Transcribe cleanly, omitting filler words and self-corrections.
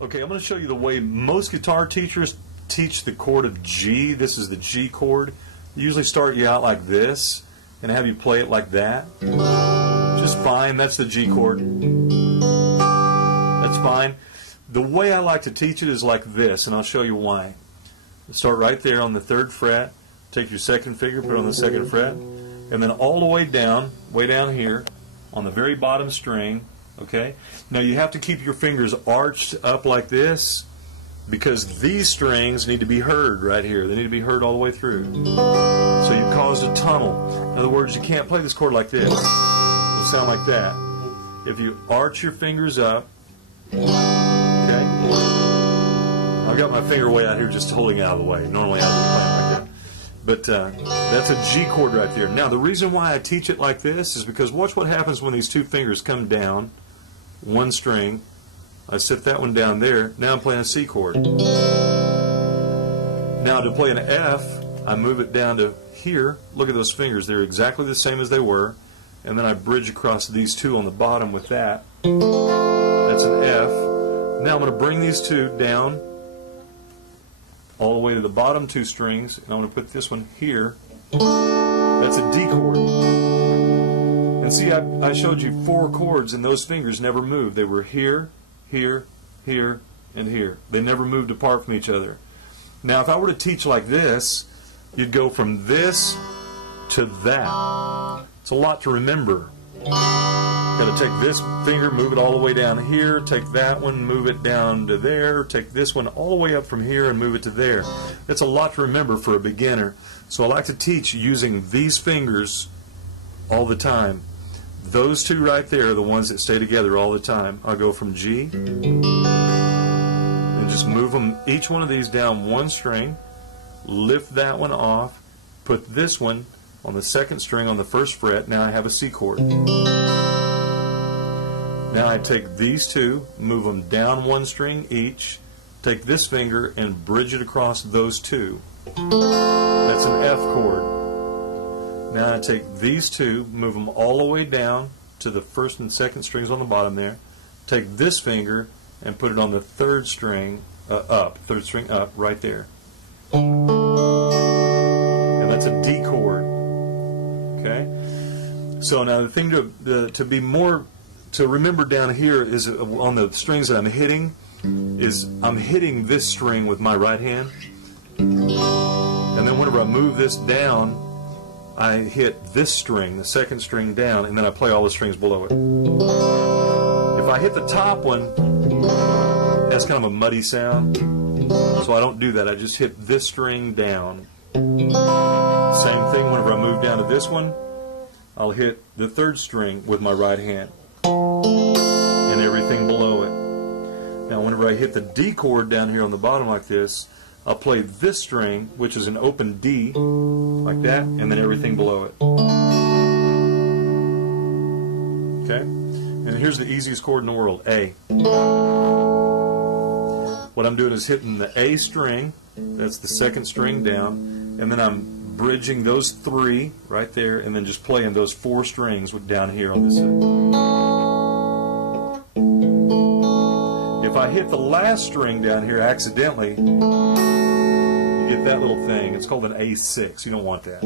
Okay, I'm going to show you the way most guitar teachers teach the chord of G. This is the G chord. They usually start you out like this and have you play it like that. Just fine. That's the G chord. That's fine. The way I like to teach it is like this, and I'll show you why. Start right there on the 3rd fret. Take your 2nd finger, put it on the 2nd fret, and then all the way down here on the very bottom string. Okay? Now you have to keep your fingers arched up like this because these strings need to be heard right here. They need to be heard all the way through. So you caused a tunnel. In other words, you can't play this chord like this. It'll sound like that. If you arch your fingers up, okay? I've got my finger way out here just holding it out of the way. Normally I would be playing like that. But that's a G chord right there. Now the reason why I teach it like this is because watch what happens when these two fingers come down one string. I set that one down there. Now I'm playing a C chord. Now to play an F, I move it down to here. Look at those fingers. They're exactly the same as they were. And then I bridge across these two on the bottom with that. That's an F. Now I'm going to bring these two down all the way to the bottom 2 strings, and I'm going to put this one here. That's a D chord. And see, I showed you 4 chords, and those fingers never moved. They were here, here, here, and here. They never moved apart from each other. Now, if I were to teach like this, you'd go from this to that. It's a lot to remember. Got to take this finger, move it all the way down here, take that one, move it down to there, take this one all the way up from here and move it to there. That's a lot to remember for a beginner. So I like to teach using these fingers all the time. Those two right there are the ones that stay together all the time. I'll go from G and just move them, each one of these down 1 string, lift that one off, put this one on the 2nd string on the 1st fret. Now I have a C chord. Now I take these two, move them down 1 string each, take this finger and bridge it across those two. That's an F chord. Now I take these two, move them all the way down to the 1st and 2nd strings on the bottom there, take this finger and put it on the 3rd string up, 3rd string up right there. And that's a D chord. Okay? So now the thing to remember down here is on the strings that I'm hitting is I'm hitting this string with my right hand, and then whenever I move this down I hit this string, the 2nd string down, and then I play all the strings below it. If I hit the top one, that's kind of a muddy sound, so I don't do that. I just hit this string down. Same thing whenever I move down to this one, I'll hit the 3rd string with my right hand and everything below it. Now whenever I hit the D chord down here on the bottom like this, I'll play this string, which is an open D, like that, and then everything below it. Okay? And here's the easiest chord in the world, A. What I'm doing is hitting the A string, that's the 2nd string down, and then I'm bridging those 3 right there, and then just playing those 4 strings down here on this side. If I hit the last string down here accidentally, you get that little thing. It's called an A6. You don't want that.